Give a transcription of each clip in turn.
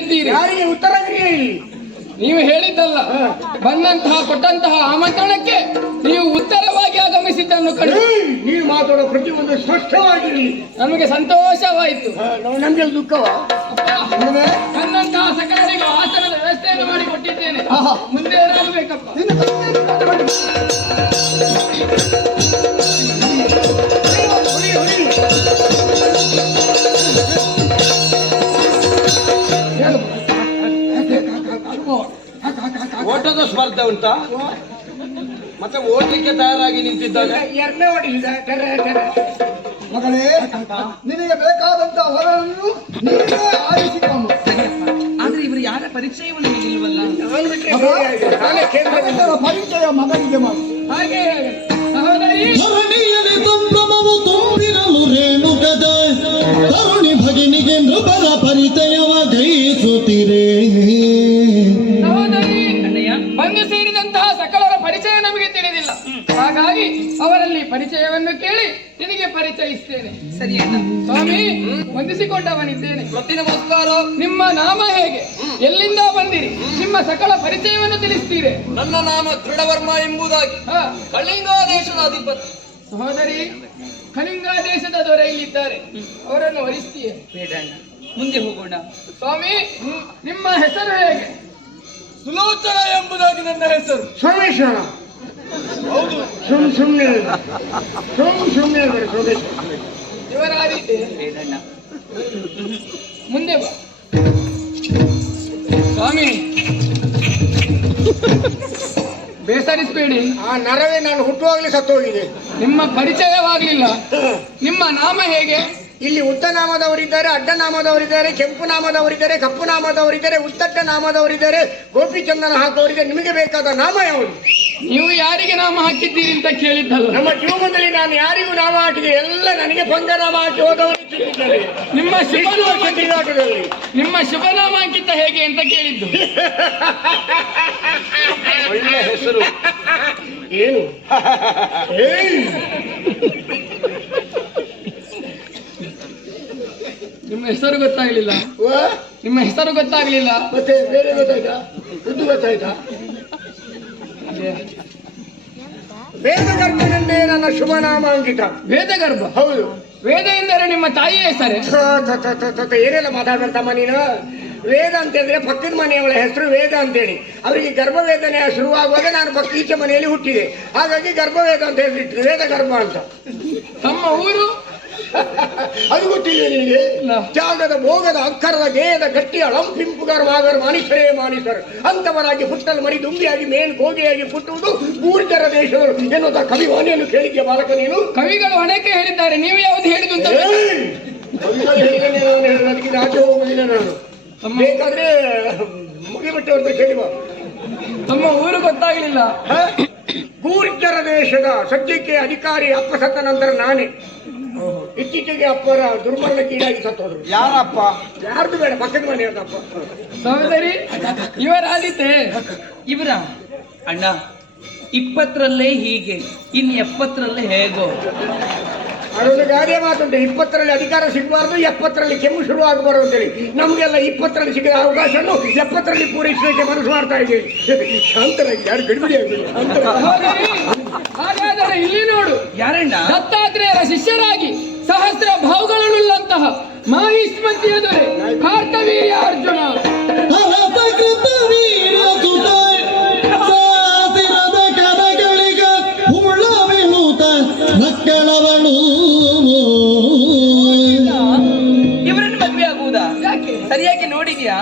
ಹೇಳಿದ್ದೀರಿ. ಯಾರಿಗೆ ಉತ್ತರ ನೀವು ಹೇಳಿದ್ದಲ್ಲ. ಬಂದಂತಹ ಕೊಟ್ಟಂತಹ ಆಮಂತ್ರಣಕ್ಕೆ ನೀವು ಉತ್ತರವಾಗಿ ಆಗಮಿಸಿದ್ದನ್ನು ಕಂಡು. ನೀವು ಮಾತಾಡೋ ಪ್ರತಿಯೊಂದು ಸ್ಪಷ್ಟವಾಗಿರಲಿ. ನಮಗೆ ಸಂತೋಷವಾಯಿತು. ನಮಗೆ ದುಃಖವ? ನನ್ನಂತಹ ಸಕಲರಿಗೂ ಆಸನದ ವ್ಯವಸ್ಥೆಯನ್ನು ಮಾಡಿ ಕೊಟ್ಟಿದ್ದೇನೆ ಆಹಾ. ಮುಂದೆ ಏನಾಗಬೇಕಪ್ಪ? ಓಟದ ಸ್ಪರ್ಧೆ ಉಂಟಾ. ಮತ್ತೆ ಓದಲಿಕ್ಕೆ ತಯಾರಾಗಿ ನಿಂತಿದ್ದಾನೆ. ಮಗಳೇ ನಿನಗೆ ಬೇಕಾದಂತ ಹೊರನ್ನು ನೀನೇ ಆರಿಸಿಕೊಂಡು. ಆದ್ರೆ ಇವರು ಯಾರ ಪರಿಚಯವನ್ನು ಇಲ್ವಲ್ಲ ಪರಿಚಯ ಮಗನಿಗೆ ಮಾಡಿ. ಹಾಗೆ. ಸಂಭ್ರಮವು ತುಂಬಿರಲು ರೇಣುಕದ ತರುಣಿ ಭಗಿನಿಗೆ ನೃಪರ ಪರಿಚಯಿಸ್ತೇನೆ. ಸರಿ ಸ್ವಾಮಿ ವಂದಿಸಿಕೊಂಡವನಿದ್ದೇನೆ. ಪ್ರತಿ ನಮಸ್ಕಾರ ನಿಮ್ಮ ನಾಮ ಹೇಗೆ? ಎಲ್ಲಿಂದ ಬಂದಿರಿ? ನಿಮ್ಮ ಸಕಲ ಪರಿಚಯವನ್ನು ತಿಳಿಸ್ತೀರಿ. ನನ್ನ ನಾಮ ದೃಢವರ್ಮ ಎಂಬುದಾಗಿ. ಹಾ. ಕಳಿಂಗ ದೇಶದ ಅಧಿಪತಿ. ಸಹೋದರಿ ಕಲಿಂಗ ದೇಶದ ದೊರೆ ಇಲ್ಲಿದ್ದಾರೆ. ಅವರನ್ನು ವರಿಸ್ತೀಯೇ. ಬೇಡಣ್ಣ ಮುಂದೆ ಹೋಗೋಣ. ಸ್ವಾಮಿ ನಿಮ್ಮ ಹೆಸರು ಹೇಗೆ? ಸುಲೋಚನ ಎಂಬುದಾಗಿ ನನ್ನ ಹೆಸರು. ಸುಮ್ ಸುಮ್ನೆ ಸುಮ್ ಸುಮ್ನೆ ಇದ್ದಾರೆ ಇವರ ಆ ರೀತಿ ಬೇಡ ಮುಂದೆ ಬಾ. ಸ್ವಾಮಿ. ಬೇಸರಿಸಬೇಡಿ. ಆ ನರವೇ ನಾನು ಹುಟ್ಟುವಾಗಲೇ ಸತ್ತೋಗಿದೆ. ನಿಮ್ಮ ಪರಿಚಯವಾಗಲಿಲ್ಲ. ನಿಮ್ಮ ನಾಮ ಹೇಗೆ? ಇಲ್ಲಿ ಉತ್ತನಾಮದವರಿದ್ದಾರೆ ನಾಮದವರಿದ್ದಾರೆ ಅಡ್ಡ ನಾಮದವರಿದ್ದಾರೆ ಕೆಂಪು ನಾಮದವರಿದ್ದಾರೆ ಕಪ್ಪು ನಾಮದವರಿದ್ದಾರೆ ಉತ್ತಟ್ಟ ನಾಮದವರಿದ್ದಾರೆ ಗೋಪಿಚಂದನ ಹಾಕೋರಿಗೆ ನಿಮಗೆ ಬೇಕಾದ ನಾಮ ಯಾವುದು? ನೀವು ಯಾರಿಗೆ ನಾಮ ಹಾಕಿದ್ದೀರಿ ಅಂತ ಕೇಳಿದ್ದಲ್ಲ. ನಮ್ಮ ಜೀವನದಲ್ಲಿ ನಾನು ಯಾರಿಗೂ ನಾಮ ಹಾಕಿದೆ ಎಲ್ಲ ನನಗೆ ಪಂಗನಾಮ ಹಾಕಿ ಹೋದವರು ನಿಮ್ಮ ಶುಭ ಇಷ್ಟು ನಾಮ ನಿಮ್ಮ ಶುಭನಾಮ ಹಾಕಿದ್ದ ಹೇಗೆ ಅಂತ ಕೇಳಿದ್ದು. ಒಳ್ಳೆ ಹೆಸರು. ಏನು? ನಿಮ್ಮ ಹೆಸರು ಗೊತ್ತಾಗ್ಲಿಲ್ಲ? ನಿಮ್ಮ ಹೆಸರು ಗೊತ್ತಾಗ್ಲಿಲ್ಲ. ಮತ್ತೆ ಬೇರೆ ಗೊತ್ತಾಯ್ತಾ? ಉದ್ದು ಗೊತ್ತಾಯ್ತಾ? ವೇದಗರ್ಭನನ್ನೇ ನನ್ನ ಶುಭ ನಾಮ ಅಂಕಿತ ವೇದಗರ್ಭ? ಹೌದು. ವೇದ ಎಂದರೆ ನಿಮ್ಮ ತಾಯಿಯ ಹೆಸರೇ? ಏನೆಲ್ಲ ಮಾತಾಡ್ತಮ್ಮ ನೀನು? ವೇದ ಅಂತ ಹೇಳಿದ್ರೆ ಪಕ್ಕದ ಮನೆಯವಳ ಹೆಸರು ವೇದ ಅಂತೇಳಿ. ಅವರಿಗೆ ಗರ್ಭವೇದನೆ ಶುರುವಾಗುವಾಗ ನಾನು ಪಕ್ಕ ಈಚೆ ಮನೆಯಲ್ಲಿ ಹುಟ್ಟಿದೆ. ಹಾಗಾಗಿ ಗರ್ಭವೇದ ಅಂತ ಹೇಳಿ ವೇದ ಗರ್ಭ ಅಂತ. ತಮ್ಮ ಊರು? ಅದು ಗೊತ್ತಿಲ್ಲ ನಿನಗೆ. ತ್ಯಾಗದ ಭೋಗದ ಅಕ್ಕರದ ಗೇಯದ ಗಟ್ಟಿ ಅಳಂ ಅಳಂಪಿಂಪುಗರ ಮಾಗರ ಮಾನಿಸರೇ ಮಾನಿಸರ್. ಅಂತವರಾಗಿ ಪುಟ್ಟಲು ಮರಿ ದುಂಬಿಯಾಗಿ ಮೇಲ್ ಗೋಗೆಯಾಗಿ ಹುಟ್ಟುವುದು ಗೂರ್ಜರ ದೇಶಗಳು ಎನ್ನುವಂತ ಕವಿ ವಾಣಿಯನ್ನು ಕೇಳಿದ್ಯಾ ಬಾಲಕ ನೀನು? ಕವಿಗಳು ಅನೇಕ ಹೇಳಿದ್ದಾರೆ. ನೀವು ಯಾವುದು ಹೇಳಿದ್ದು ಅಂತ ಅದಕ್ಕೆ ಆಚೆ ಹೋಗುವುದಿಲ್ಲ ನಾನು. ಬೇಕಾದ್ರೆ ಮುಗಿಬಿಟ್ಟವರು ಕೇಳಿ ಬಾ. ತಮ್ಮ ಊರು ಗೊತ್ತಾಗಲಿಲ್ಲ? ಗೂರ್ಜರ ದೇಶದ ಸದ್ಯಕ್ಕೆ ಅಧಿಕಾರಿ ಅಪ್ಪಸತ್ತ ನಂತರ ನಾನೇ. ಇತ್ತೀಚೆಗೆ ಅಪ್ಪರ ದುರ್ಮರಣಕ್ಕೀಡಾಗಿ ಸತ್ತೋದ್ರು. ಯಾರಪ್ಪ? ಯಾರ್ದು ಬೇಡ ಪಕ್ಕದ ಅಪ್ಪ. ಸಹೋದರಿ ಇವರ ಆದಿತ್ತೆ ಇವರ ಅಣ್ಣ ಇಪ್ಪತ್ತರಲ್ಲೇ ಹೀಗೆ ಇನ್ ಎಪ್ಪತ್ತರಲ್ಲೇ ಹೇಗೋ? ಅದೊಂದು ಗಾದೆ ಮಾತುಂಟು. ಇಪ್ಪತ್ತರಲ್ಲಿ ಅಧಿಕಾರ ಸಿಗಬಾರ್ದು ಎಪ್ಪತ್ತರಲ್ಲಿ ಕೆಮ್ಮು ಶುರು ಆಗಬಾರ್ದು ಅಂತೇಳಿ. ನಮಗೆಲ್ಲ ಇಪ್ಪತ್ತರಲ್ಲಿ ಸಿಗದ ಅವಕಾಶವನ್ನು ಎಪ್ಪತ್ತರಲ್ಲಿ ಪೂರೈಸಲಿಕ್ಕೆ ಮನಸ್ಸು ಮಾಡ್ತಾ ಇದ್ದೀವಿ. ಶಾಂತರಾಗಿ ಯಾರು ಗಡಿಬಿಡಿ ಸಹೋದರಿ ಹಾಗಾದರೆ ಇಲ್ಲಿ ನೋಡು. ಯಾರಣ್ಣ? ದತ್ತಾತ್ರೇಯರ ಶಿಷ್ಯರಾಗಿ. ಸಹಸ್ರ ಭಾವಗಳನ್ನುಳ್ಳಂತಹ ಮಾಹಿಷ್ಮತಿಯ ದೊರೆ ಕಾರ್ತವೀರ್ಯ ಅರ್ಜುನ. ಇವರನ್ನು ಮದುವೆ ಆಗುವುದಾ? ಯಾಕೆ? ಸರಿಯಾಗಿ ನೋಡಿದ್ಯಾ?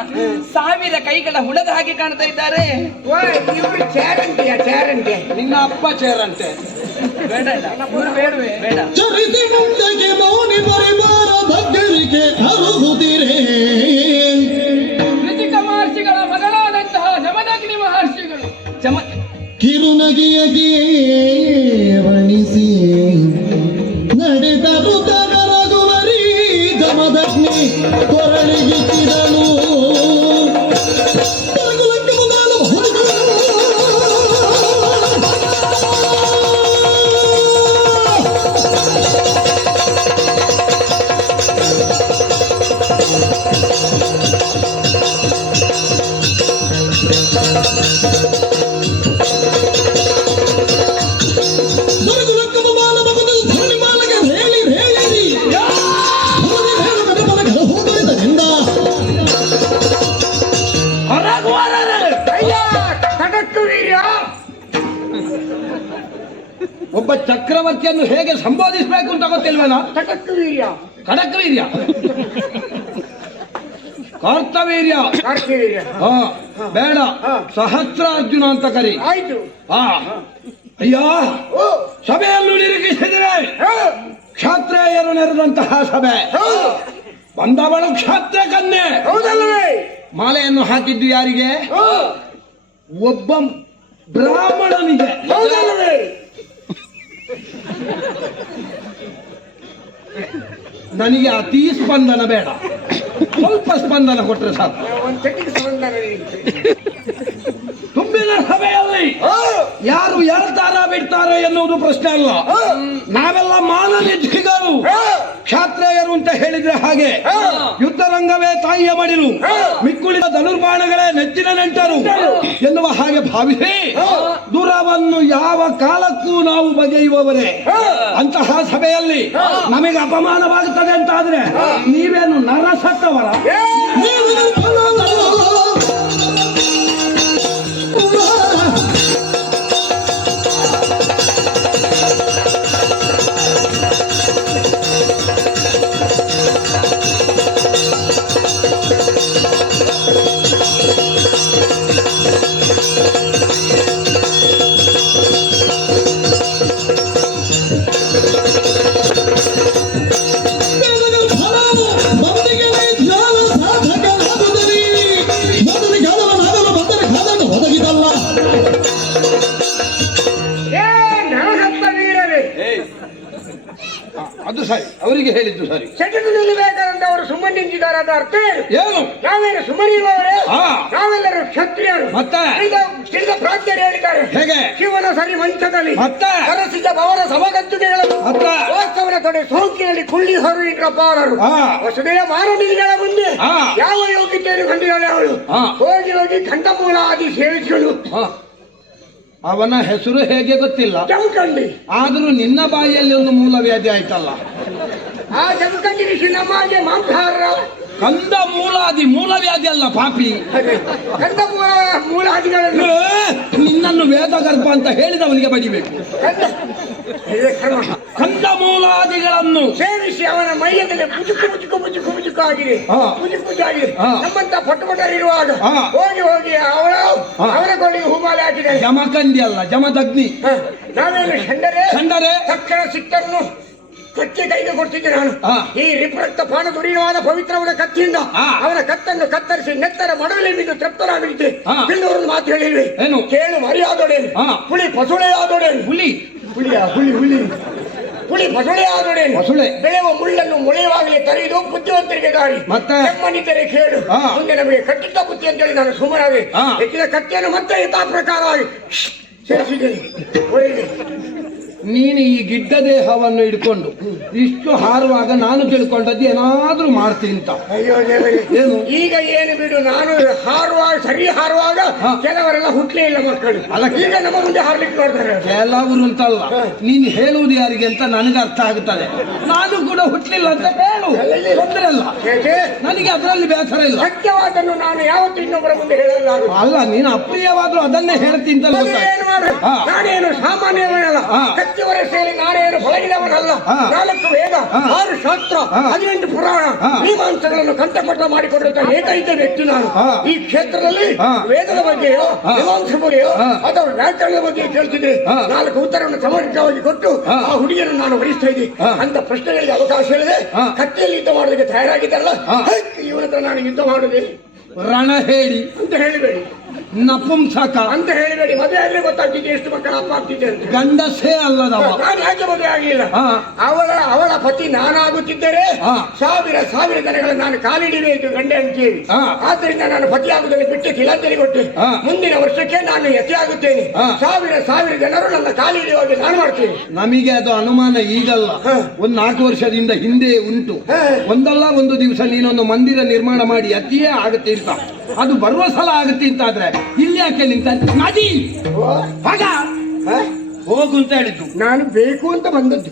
ಸಾವಿರ ಕೈಗಳ ಹುಳದ ಹಾಗೆ ಕಾಣ್ತಾ ಇದ್ದಾರೆ. ಇವರು ಚಾರಂಟಿಯ ಚಾರಂಟಿ ನಿನ್ನ ಅಪ್ಪ ಚೇರಂತೆ ಚರಿಸಿ ಮುಂದಕ್ಕೆ ಮೌನಿ ಪರಿವಾರ ಭಕ್ತರಿಗೆ ಹರುಗುತ್ತಿರೇ ಕೃತಿಕ ಮಹರ್ಷಿಗಳ ಮಗಳಾದಂತಹ ಜಮದಗ್ನಿ ಮಹರ್ಷಿಗಳು. ಚಮ ಕಿರುನಗಿಯಗೆ ವಣಿಸಿ ನಡೆದರು ತನರಗುವರಿ ಜಮದಗ್ನಿ ಕೊರಳಿಗಿತ್ತಿರಲು ಒಬ್ಬ ಚಕ್ರವರ್ತಿಯನ್ನು ಹೇಗೆ ಸಂಬೋಧಿಸಬೇಕು ಅಂತ ಗೊತ್ತಿಲ್ವೇನ? ಖಡಕ್ ವೀರ್ಯ ಕಡಕವೀರ್ಯ. ಕರ್ತವೀರ್ಯ. ಕಾರ್ತಿವೀರ್ಯ ಹಾ ಬೇಡ. ಸಹಸ್ರ ಅರ್ಜುನ ಅಂತ ಕರಿ. ಆಯ್ತು. ಹಾ. ಅಯ್ಯ ಸಭೆಯನ್ನು ನಿರೀಕ್ಷಿಸಿದರೆ ಕ್ಷಾತ್ರೇಯರು ನೆರೆದಂತಹ ಸಭೆ. ಬಂದವಳು ಕ್ಷಾತ್ರ ಕನ್ಯೆ. ಹೌದಲ್ಲವೇ? ಮಾಲೆಯನ್ನು ಹಾಕಿದ್ದು ಯಾರಿಗೆ? ಒಬ್ಬ ಬ್ರಾಹ್ಮಣನಿಗೆ. ಹೌದಲ್ಲವೇ? ನನಗೆ ಅತಿ ಸ್ಪಂದನ ಬೇಡ. ಸ್ವಲ್ಪ ಸ್ಪಂದನ ಕೊಟ್ರೆ ಸಾಕು. ತುಂಬಿನ ಸಭೆಯಲ್ಲಿ ಯಾರು ಹೇಳ್ತಾರ ಬಿಡ್ತಾರೆ ಎನ್ನುವುದು ಪ್ರಶ್ನೆ ಅಲ್ಲ. ನಾವೆಲ್ಲ ಮಾನನಿಧಿಗಳು ಹಾ, ಕ್ಷಾತ್ರೇಯರು ಅಂತ ಹೇಳಿದ್ರೆ ಹಾಗೆ. ರಂಗವೇ ತಾಯಿಯ ಮಡಿಲು ಮಿಕ್ಕುಳಿದ ಧನುರ್ಬಾಣಗಳೇ ನೆಚ್ಚಿನ ನೆಂಟರು ಎನ್ನುವ ಹಾಗೆ ಭಾವಿಸಿ ದುರವನ್ನು ಯಾವ ಕಾಲಕ್ಕೂ ನಾವು ಬಗೆಯುವವರೇ ಅಂತಹ ಸಭೆಯಲ್ಲಿ ನಮಗೆ ಅಪಮಾನವಾಗುತ್ತದೆ ಅಂತ ಆದ್ರೆ ನೀವೇನು ನರಸತ್ತವರ ಅವರಿಗೆ ಹೇಳಿದ್ದು ಸರಿ ನಿಲ್ಲಬೇಕಾದಂತ ಅವರು ಸುಮ್ಮನೆ ನಿಂತಿದ್ದಾರೆ ಅಂತ ಅರ್ಥ ಏನು ನಾವೇನು ಸುಮ್ಮನಿರುವವರೇ ಹಾ. ನಾವೆಲ್ಲರೂ ಕ್ಷತ್ರಿಯರು ಮತ್ತೆ? ತಿಳಿದ ಪ್ರಾಜ್ಞರು ಹೇಳಿದ್ದಾರೆ ಹೇಗೆ ಶಿವನ ಸರಿ ಮಂಚದಲ್ಲಿ ಮತ್ತೆ? ಸರಸಿದ್ದ ಭವನ ಸಭಗದ್ದುಗೆಗಳನ್ನು ಮತ್ತೆ? ವಾಸ್ತವನ ತೊಡೆ ಸೋಂಕಿನಲ್ಲಿ ಕುಳ್ಳಿ ಹೊರ ಪಾರರು. ವಸುದೆಯ ಮಾನನಿಧಿಗಳ ಮುಂದೆ ಹಾ. ಯಾವ ಯೋಗ್ಯತೆಯನ್ನು ಕಂಡಿದ್ದಾಳೆ ಅವಳು ಹಾ. ಹೋಗಿ ಹೋಗಿ ಕಂಠಮೂಲ ಆಗಿ ಸೇವಿಸಿಗಳು ಹ. ಅವನ ಹೆಸರು ಹೇಗೆ ಗೊತ್ತಿಲ್ಲ ಆದ್ರೂ ನಿನ್ನ ಬಾಯಿಯಲ್ಲಿ ಒಂದು ಮೂಲ ವ್ಯಾಧಿ ಆಯ್ತಲ್ಲ ಆ ಜಮಖಂಡಿ ನಮಗೆ ಮಾಂಸಾಹಾರ ಕಂದ ಮೂಲಾದಿ ಮೂಲ ವ್ಯಾಧಿ ಅಲ್ಲ ಪಾಪಿ ಕಂಠಮೂಲ ಮೂಲಾದಿಗಳನ್ನು ನಿನ್ನನ್ನು ನಿನ್ನನ್ನು ವೇದಗರ್ಭ ಅಂತ ಹೇಳಿದವನಿಗೆ ಬಡಿಬೇಕು ಕಂದ ಇದೇ ಕ್ರಮ. ಕಂದ ಮೂಲಾದಿಗಳನ್ನು ಸೇರಿಸಿ ಅವನ ಮೈಯ ಮೇಲೆ ಮುಜುಕು ಮುಜುಕು ಮುಜುಕು ಮುಜುಕು ಆಗಿದೆ ಹಾ. ಮುಜುಕು ಮುಜು ಆಗಿದೆ ಹಾ. ನಮ್ಮಂತ ಪಟ್ಟುಪಟ್ಟರಿರುವಾಗ ಹಾ. ಹೋಗಿ ಹೋಗಿ ಅವಳ ಹಾ. ಅವರ ಗೋಳಿಗೆ ಹೂಮಾಲೆ ಹಾಕಿದ್ದಾರೆ ಜಮಕಂದಿ ಅಲ್ಲ ಜಮದಗ್ನಿ ಹ. ನಾವೇನು ಕಂಡರೆ ಕಂಡರೆ ತಕ್ಷಣ ಸಿಕ್ಕನ್ನು ಕಚ್ಚಿ ಕೈಗೆ ಕೊಡ್ತಿದ್ದೆ ನಾನು. ಈ ರಿಪ್ರಕ್ತ ಪಾನ ಪವಿತ್ರ ಪವಿತ್ರವಾದ ಕತ್ತಿಯಿಂದ. ಅವನ ಕತ್ತನ್ನು ಕತ್ತರಿಸಿ ನೆತ್ತರ ಮಡಲಿ ಬಿದ್ದು ತೃಪ್ತರಾಗಿದ್ದೆ ಬಿಲ್ಲವರು ಮಾತು ಏನು? ಕೇಳು ಮರಿಯಾದೊಡೆ. ಹುಳಿ ಪಸುಳೆ ಆದೊಡೇನು? ಹುಲಿ. ಹುಲಿಯ ಹುಲಿ ಹುಲಿ. ಹುಲಿ ಮಸುಳೆ ಆದೊಡೆ ಮಸುಳೆ ಬೆಳೆಯುವ ಮುಳ್ಳನ್ನು ಮೊಳೆಯುವಾಗಲೇ ತರೆಯುವುದು ಬುದ್ಧಿವಂತರಿಗೆ ದಾರಿ. ಮತ್ತೆ? ಕೆಮ್ಮನಿದ್ದರೆ ಕೇಳು. ಮುಂದೆ ನಮಗೆ ಕಟ್ಟಿದ್ದ ಬುದ್ಧಿ ಅಂತೇಳಿ ನಾನು ಸುಮಾರಾಗಿ ಹೆಚ್ಚಿದ ಹೆಚ್ಚಿನ ಕತ್ತಿಯನ್ನು ಮತ್ತೆ ಯಥಾ ಪ್ರಕಾರವಾಗಿ ಸೇರಿಸಿದ್ದೇನೆ. ನೀನು ಈ ಗಿಡ್ಡ ದೇಹವನ್ನು ಇಟ್ಕೊಂಡು ಇಷ್ಟು ಹಾರುವಾಗ ನಾನು ತಿಳ್ಕೊಂಡದ್ದು ಏನಾದ್ರೂ ಮಾಡ್ತೀನಿ ಅಂತ. ಅಯ್ಯೋ ದೇವರೇ. ಏನು? ಈಗ ಏನು ಬಿಡು ನಾನು ಹಾರುವಾಗ ಸರಿ ಹಾರುವಾಗ ಹಾ. ಕೆಲವರೆಲ್ಲ ಹುಟ್ಲೇ ಇಲ್ಲ ಮಕ್ಕಳು. ಅಲ್ಲ. ಈಗ ನಮ್ಮ ಮುಂದೆ ಹಾರ್ಲಿಕ್ಕೆ ನೋಡ್ತಾರೆ ಕೆಲವರು ಅಂತಲ್ಲ. ನೀನು ಹೇಳುವುದು ಯಾರಿಗೆ ಅಂತ ನನಗೆ ಅರ್ಥ ಆಗುತ್ತದೆ ನಾನು ಕೂಡ ಹುಟ್ಟಲಿಲ್ಲ ಅಂತ ಹೇಳು. ತೊಂದ್ರೆ ಅಲ್ಲ ಏಕೆ? ನನಗೆ ಅದರಲ್ಲಿ ಬೇಸರ ಇಲ್ಲ. ಸತ್ಯವಾದನ್ನು ನಾನು ಯಾವತ್ತೂ ಇನ್ನೊಬ್ಬರ ಮುಂದೆ ಹೇಳಲ್ಲ ಅಲ್ಲ ನೀನು ಅಪ್ರಿಯವಾದ್ರು ಅದನ್ನೇ ಹೇಳ್ತೀನಿ ಅಂತ ಏನು ಗೊತ್ತಾಯ್ತು ಮಾಡು ಹಾ. ನಾನೇನು ಸಾಮಾನ್ಯವನಲ್ಲ ಹಾ. ಕತ್ತಿವರ ಸೇರಿ ನಾನೇನು ಬಳಗಿದವನಲ್ಲ? ನಾಲ್ಕು ವೇದ ಆರು ಶಾಸ್ತ್ರ. ಹದಿನೆಂಟು ಪುರಾಣ. ಮೀಮಾಂಸಗಳನ್ನು ಕಂಠಪಟ್ಟ ಮಾಡಿಕೊಂಡಂತ ಏಕೈಕ ವ್ಯಕ್ತಿ ನಾನು. ಈ ಕ್ಷೇತ್ರದಲ್ಲಿ ವೇದದ ಬಗ್ಗೆಯೋ. ಮೀಮಾಂಸ ಬಗ್ಗೆಯೋ. ಅಥವಾ ವ್ಯಾಕರಣದ ಬಗ್ಗೆ ಕೇಳ್ತಿದ್ರೆ ನಾಲ್ಕು ಉತ್ತರವನ್ನು ಸಮರ್ಥವಾಗಿ ಕೊಟ್ಟು ಆ ಹುಡುಗಿಯನ್ನು ನಾನು ವರಿಸ್ತಾ ಇದ್ದೆ ಅಂತ ಪ್ರಶ್ನೆಗಳಿಗೆ ಅವಕಾಶ ಹೇಳಿದೆ. ಕತ್ತೆಯಲ್ಲಿ ಯುದ್ಧ ಮಾಡೋದಕ್ಕೆ ತಯಾರಾಗಿದ್ದಲ್ಲ. ಇವನ ಹತ್ರ ನಾನು ಯುದ್ಧ ಮಾಡುವುದಿಲ್ಲ ರಣ ಹೇಳಿ ಅಂತ ಹೇಳಿಬೇಡಿ. ನಪುಂಸಕ. ಅಂತ ಹೇಳಿ ಮದುವೆ ಆದ್ರೆ ಗೊತ್ತಾಗ್ತಿದೆ ಎಷ್ಟು ಮಕ್ಕಳ ಅಪ್ಪ ಆಗ್ತಿದ್ದೆ ಅಂತ. ಗಂಡಸೇ ಅಲ್ಲದವ. ನಾನು ಯಾಕೆ ಮದುವೆ ಆಗಲಿಲ್ಲ. ಅವಳ ಅವಳ ಪತಿ ನಾನಾಗುತ್ತಿದ್ದರೆ. ಸಾವಿರ ಸಾವಿರ ಜನಗಳ ನಾನು ಕಾಲಿಡಿಬೇಕು ಗಂಡ ಅಂತೇಳಿ. ಆದ್ರಿಂದ ನಾನು ಪತಿ ಆಗುವುದನ್ನು ಬಿಟ್ಟು ಕಿಲಾಂಜಲಿ ಕೊಟ್ಟೆ. ಮುಂದಿನ ವರ್ಷಕ್ಕೆ ನಾನು ಯತಿ ಆಗುತ್ತೇನೆ ಸಾವಿರ ಸಾವಿರ ಜನರು ನನ್ನ ಕಾಲಿಡಿಯುವಾಗ ನಾನು ಮಾಡ್ತೇನೆ. ನಮಗೆ ಅದು ಅನುಮಾನ ಈಗಲ್ಲ. ಒಂದ್ ನಾಲ್ಕು ವರ್ಷದಿಂದ ಹಿಂದೆ ಉಂಟು. ಒಂದಲ್ಲ ಒಂದು ದಿವಸ ನೀನೊಂದು ಮಂದಿರ ನಿರ್ಮಾಣ ಮಾಡಿ ಅತಿಯೇ ಆಗುತ್ತೆ ಅಂತ. ಅದು ಬರುವ ಸಲ ಆಗುತ್ತೆ ಅಂತ ಆದ್ರೆ ಇಲ್ಲಿ ಯಾಕೆ ನಿಂತ? ನದಿ. ಹಾಗ ಹೋಗು ಅಂತ ಹೇಳಿದ್ದು. ನಾನು ಬೇಕು ಅಂತ ಬಂದದ್ದು.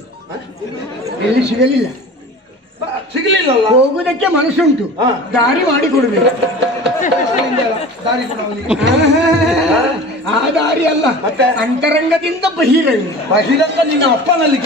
ಎಲ್ಲಿ ಸಿಗಲಿಲ್ಲ. ಸಿಗಲಿಲ್ಲ ಹೋಗುದಕ್ಕೆ ಮನಸ್ಸುಂಟು. ದಾರಿ ಮಾಡಿ ಕೊಡಬೇಕು. ಆ ದಾರಿ ಅಲ್ಲ? ಅಂತರಂಗದಿಂದ ಬಹಿರಂಗ. ಬಹಿರಂಗ ನಿನ್ನ ಅಪ್ಪನಲ್ಲಿ